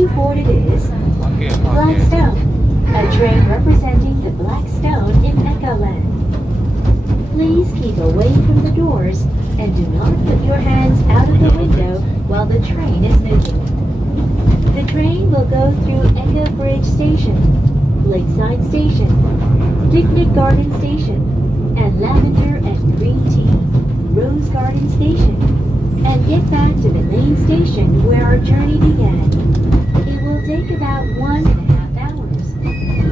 you boarded is. Blackstone, a train representing the Blackstone in Echoland. Please keep away from the doors and do not put your hands out of the window while the train is moving. The train will go through Echo Bridge Station, Lakeside Station, Picnic Garden Station, and Lavender and Green Tea, Rose Garden Station, and get back to the main station where our journey began take about one and a half hours.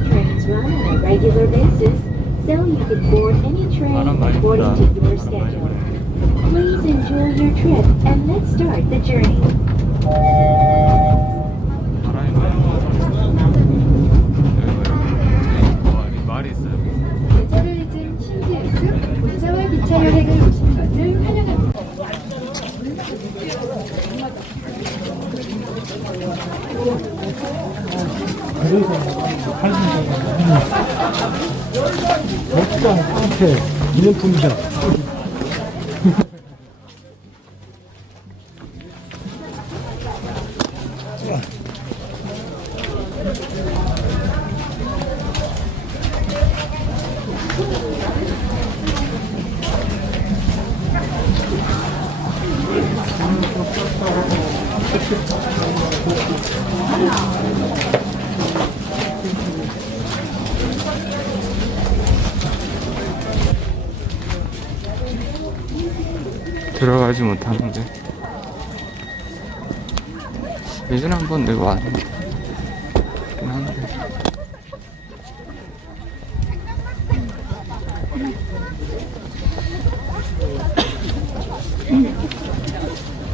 Trains run on a regular basis, so you can board any train according to your schedule. Please enjoy your trip and let's start the journey. 먹장 상태 기념품이 다. 들어가지 못하는데. 예전에 한 번 내가 왔는데 한데.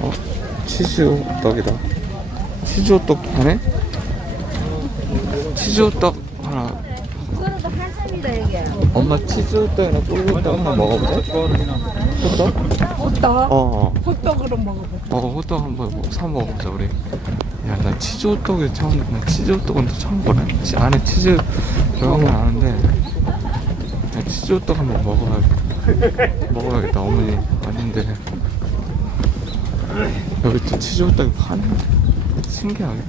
어 치즈 호떡이다. 치즈 호떡 하네 치즈 호떡 하나. 엄마 치즈 호떡이나 꿀 호떡 한번 먹어보자 호떡? 호떡? 어, 어. 호떡으로 먹어봐. 어, 호떡 한번 뭐 사 먹어보자, 우리. 야, 나 치즈 호떡이 처음, 나 치즈 호떡은 또 처음 보네. 치- 안에 치즈 들어간 건 아는데, 야, 치즈 호떡 한번 먹어봐야겠다. 먹어야겠다, 어머니 왔는데. 여기 또 치즈 호떡이 파네. 신기하게.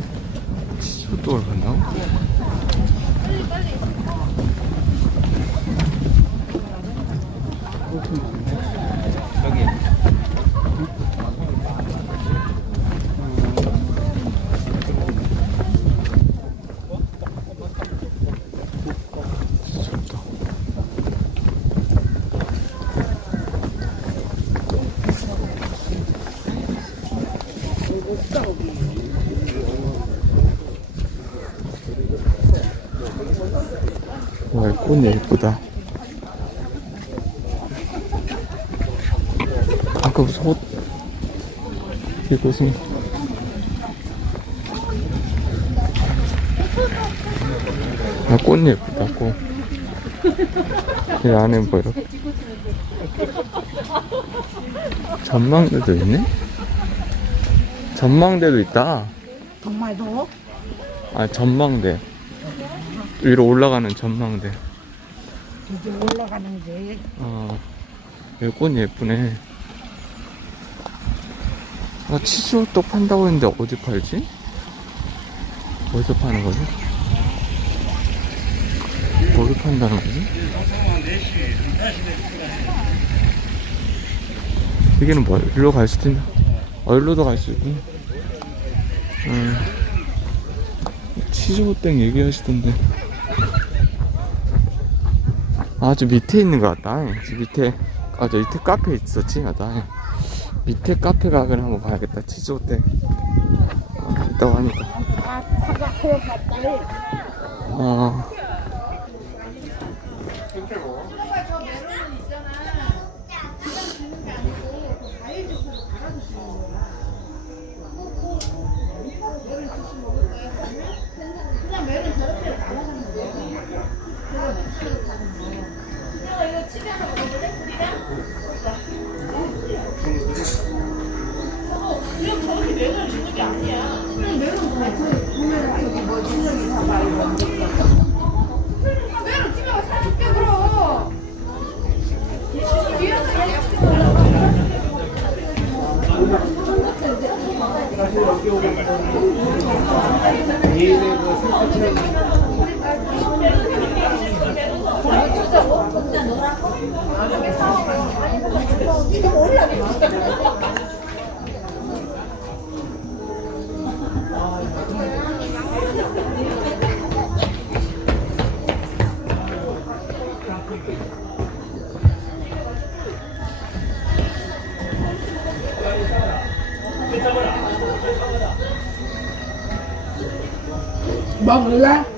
치즈 호떡을 판다 와, 꽃이 예쁘다. 아까 무슨 옷, 이곳은. 아, 꽃 예쁘다, 꽃. 이 안에 뭐 이렇게. 전망대도 있네? 전망대도 있다. 정말도? 아, 전망대. 위로 올라가는 전망대. 이제 올라가는 게 어, 여기 꽃이 예쁘네. 아, 치즈 호떡 판다고 했는데 어디 팔지? 어디서 파는 거지? 어디 판다는 거지? 여기는 뭐야? 일로 갈 수도 있나? 어, 일로도 갈 수 있구나. 음, 치즈 호떡 얘기하시던데. 아, 저 밑에 있는 것 같다. 저 밑에, 아, 저 밑에 카페 있었지? 맞다. 밑에 카페 가게를 한번 봐야겠다. 치즈 호텔. 아, 있다고 하니까. 어. 먹을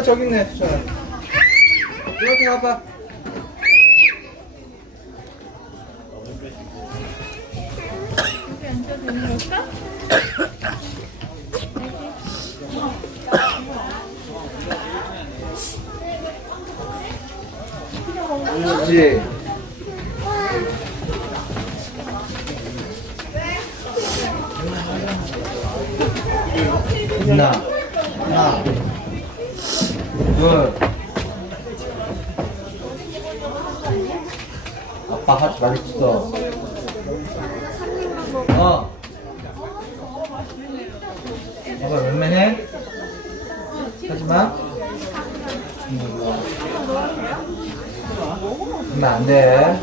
누나 저기 있네. 수찬아. 이렇게 가봐. 그렇지. 하나, 둘. 아빠 하지 말랬어. 어. 아빠 웬만해? 하지 마. 그러면 안 돼.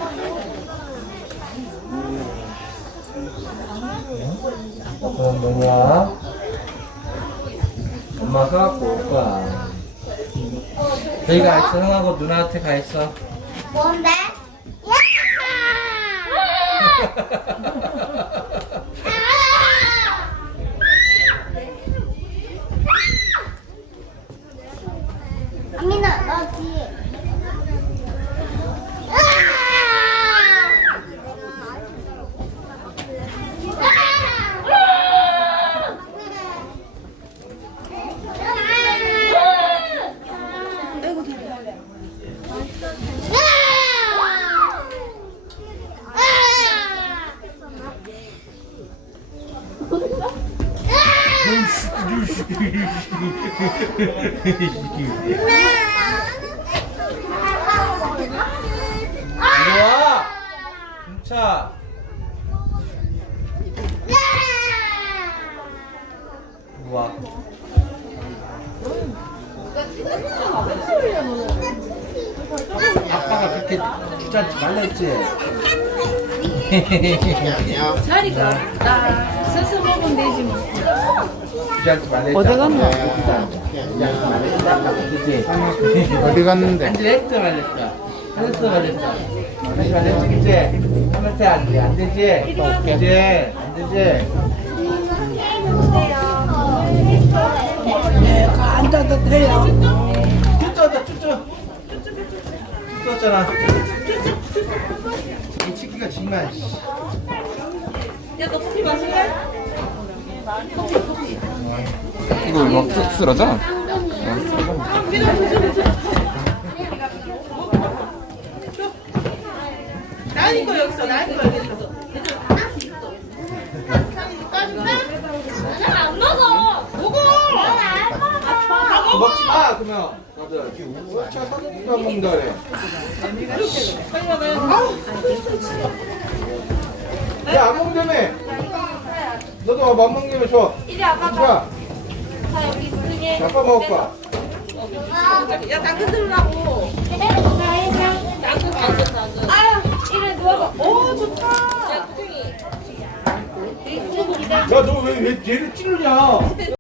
어, 그럼 뭐냐? 엄마 사갖고 올 거야. 저기 가 있어. 형하고 누나한테 가 있어. 뭔데? 민 이리 와! 김차! 이리 와. 아빠가 그렇게 주저앉지 말라 했지? 자리가 나 서서 먹으면 되지 뭐. 어디 갔나? 어디 갔는데? 앉으래 했어 말랬어. 했어 말랬어. 앉지 말랬지 그치? 하면서 안 돼. 안 되지? 그치? 안 되지? 앉아도 돼요. 쭈쭈 왔다 쭈쭈. 쭈쭈 왔잖아. 이 치기가 정말. 씨. 야, 너 커피 마실래? 이거 막쑥 쓰러져? 나니 거 여기 있어, 나니 거 여기 있어. 안 먹어. 먹어! 먹지 마 그러면 다들 차 사진도 안 먹는다 그래. 빨리 와봐요. 야안 먹는다며. 너도 안 먹는 게 줘. 이리 와봐. 자, 자, 여기 등에. 아빠 먹을 거야. 야, 당근 들으라고. 당근, 당근, 당근. 아유, 이리 누워봐. 오, 좋다. 야, 탱이. 야너왜 왜 얘를 찌르냐?